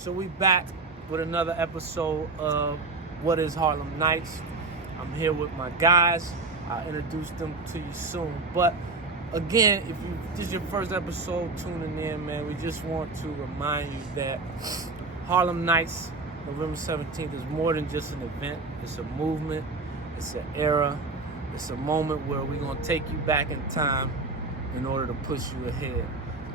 So we back with another episode of What is Harlem Nights. I'm here with my guys. I'll introduce them to you soon. But again, if this is your first episode tuning in, man, we just want to remind you that Harlem Nights, November 17th, is more than just an event. It's a movement. It's an era. It's a moment where we're going to take you back in time in order to push you ahead.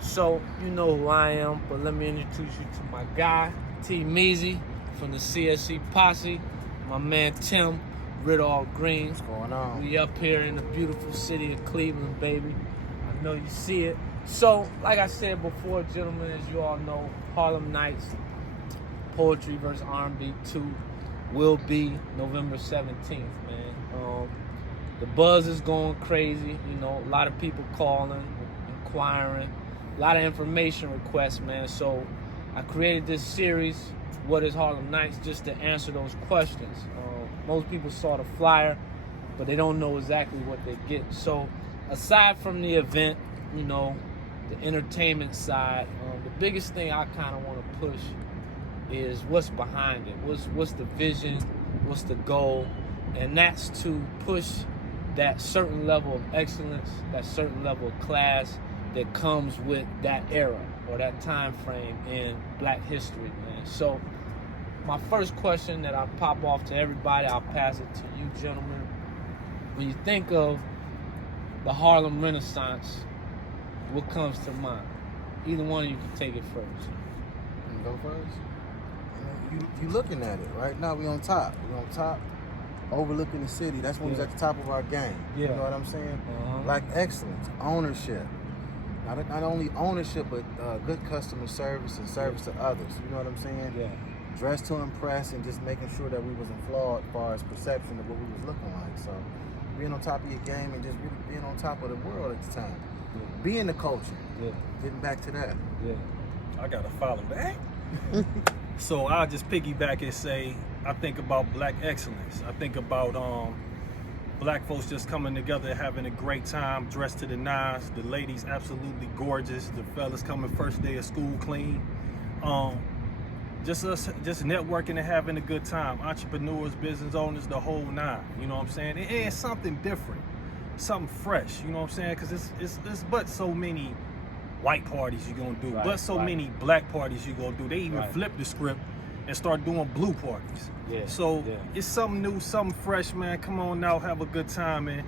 So, you know who I am, but let me introduce you to my guy, T.Moore from the CSE Posse, my man Tim, Ridall Green. What's going on? We up here in the beautiful city of Cleveland, baby. I know you see it. So, like I said before, gentlemen, as you all know, Harlem Nights, Poetry vs. R&B 2 will be November 17th, man. The buzz is going crazy. You know, a lot of people calling, inquiring, a lot of information requests, man. So I created this series, What is Harlem Nights, just to answer those questions. Most people saw the flyer, but they don't know exactly what they get. So aside from the event, you know, the entertainment side, the biggest thing I kind of want to push is what's behind it. What's the vision? What's the goal? And that's to push that certain level of excellence, that certain level of class that comes with that era or that time frame in Black history, man. So my first question that I pop off to everybody, I'll pass it to you, gentlemen. When you think of the Harlem Renaissance, what comes to mind? Either one of you can take it first. You go first? You looking at it. Right now we on top. We on top, overlooking the city. That's when we're at the top of our game. Yeah. You know what I'm saying? Uh-huh. Like excellence, ownership. Not only ownership, but good customer service and service to others. You know what I'm saying? Yeah. Dress to impress and just making sure that we wasn't flawed as far as perception of what we was looking like. So being on top of your game and just really being on top of the world at the time. Yeah. Being the culture. Yeah. Getting back to that. Yeah. I gotta follow that. So I'll just piggyback and say, I think about Black excellence. I think about Black folks just coming together, having a great time, dressed to the nines. The ladies absolutely gorgeous. The fellas coming first day of school clean. Just us, just networking and having a good time. Entrepreneurs, business owners, the whole nine. You know what I'm saying? And it's something different, something fresh. You know what I'm saying? Because it's but so many white parties you're gonna do, right, but so many black parties you're gonna do. They even flip the script and start doing blue parties. Yeah. So yeah. it's something new, something fresh, man. Come on now, have a good time, and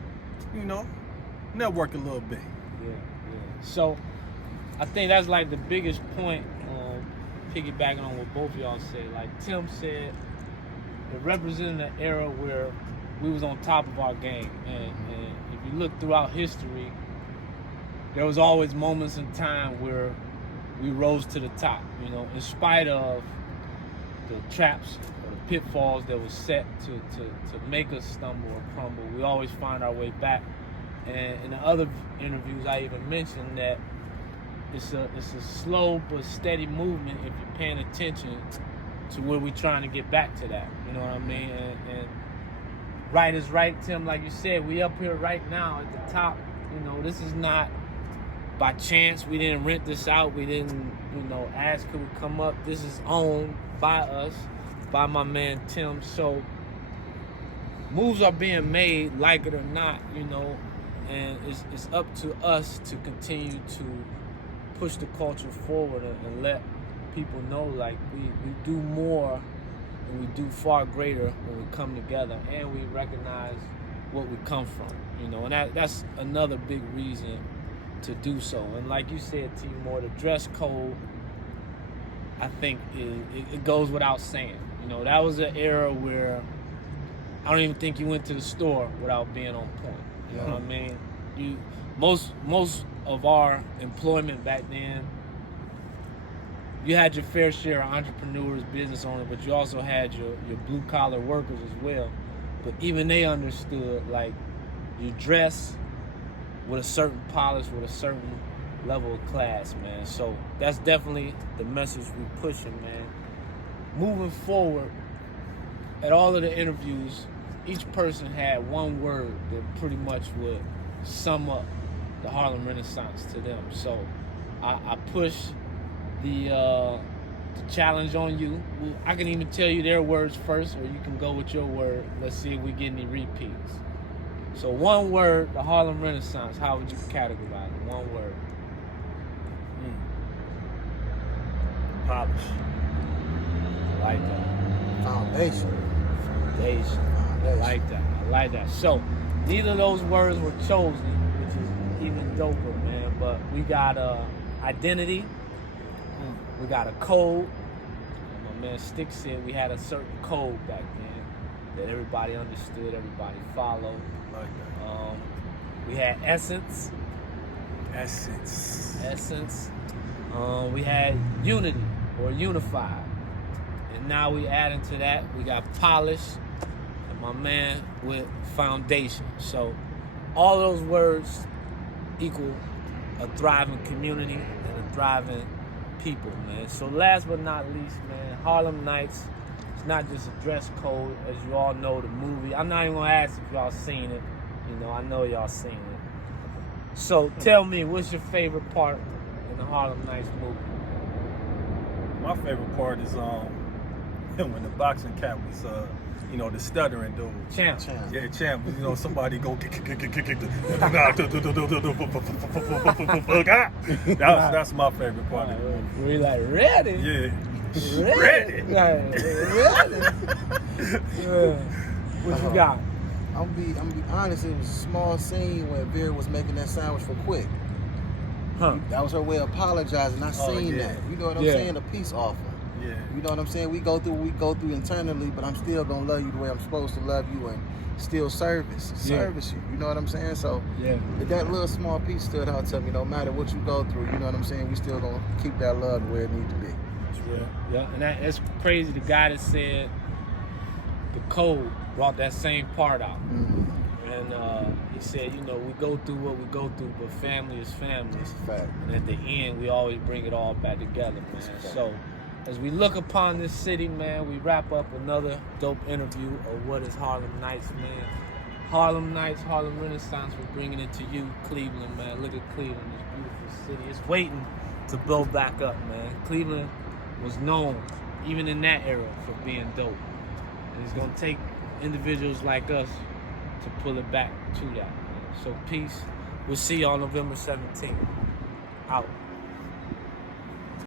you know, network a little bit. Yeah. So I think that's like the biggest point, piggybacking on what both of y'all said. Like Tim said, it represented an era where we was on top of our game. And if you look throughout history, there was always moments in time where we rose to the top, you know, in spite of the traps or the pitfalls that was set to make us stumble or crumble. We always find our way back. And in the other interviews, I even mentioned that it's a slow but steady movement if you're paying attention to where we're trying to get back to that. You know what I mean? And right is right, Tim. Like you said, we up here right now at the top. You know, this is not by chance. We didn't rent this out. We didn't, you know, ask could we come up. This is owned by us, by my man Tim. So moves are being made, like it or not, you know, and it's up to us to continue to push the culture forward and let people know, like, we do more and we do far greater when we come together and we recognize what we come from, you know, and that's another big reason to do so. And like you said, T.Moore, the dress code, I think it goes without saying. You know, that was an era where I don't even think you went to the store without being on point. You know what I mean? Most of our employment back then, you had your fair share of entrepreneurs, business owners, but you also had your blue collar workers as well. But even they understood, like, you dress with a certain polish, with a certain level of class, man. So that's definitely the message we're pushing, man. Moving forward, at all of the interviews, each person had one word that pretty much would sum up the Harlem Renaissance to them. So I push the the challenge on you. I can even tell you their words first, or you can go with your word. Let's see if we get any repeats. So one word, the Harlem Renaissance, how would you categorize it? One word. Polish. I like that. Foundation. Foundation. I like that. I like that. So neither of those words were chosen, which is even doper, man. But we got identity. We got a code. My man Stick said we had a certain code back then that everybody understood, everybody followed. Like that. We had essence. Essence. We had unity or unified. And now we add into that, we got polish and my man with foundation. So all those words equal a thriving community and a thriving people, man. So last but not least, man, Harlem Nights, it's not just a dress code. As you all know, the movie, I'm not even gonna ask if y'all seen it. You know, I know y'all seen it. So tell me, what's your favorite part in the Harlem Nights movie? My favorite part is when the boxing cat was the stuttering dude. Champ. Yeah, Champ. Somebody go that's my favorite part of the movie. We like ready. Yeah. Ready. Like, ready. What you got? I'm gonna be honest, it was a small scene where Vera was making that sandwich for Quick. Huh. That was her way of apologizing. I seen that. You know what I'm saying? A peace offering. Yeah. You know what I'm saying? We go through what we go through internally, but I'm still gonna love you the way I'm supposed to love you and still service you. You know what I'm saying? So that little small piece stood out to me. No matter what you go through, you know what I'm saying? We still gonna keep that love where it needs to be. Yeah. And that's crazy. The guy that said the code brought that same part out. Mm-hmm. And he said, we go through what we go through, but family is family. That's a fact. And at the end, we always bring it all back together, man. So as we look upon this city, man, we wrap up another dope interview of what is Harlem Nights, man. Harlem Nights, Harlem Renaissance, we're bringing it to you, Cleveland, man. Look at Cleveland, this beautiful city. It's waiting to blow back up, man. Cleveland was known, even in that era, for being dope. And it's going to take individuals like us to pull it back to that, man. So peace. We'll see you on November 17th. Out.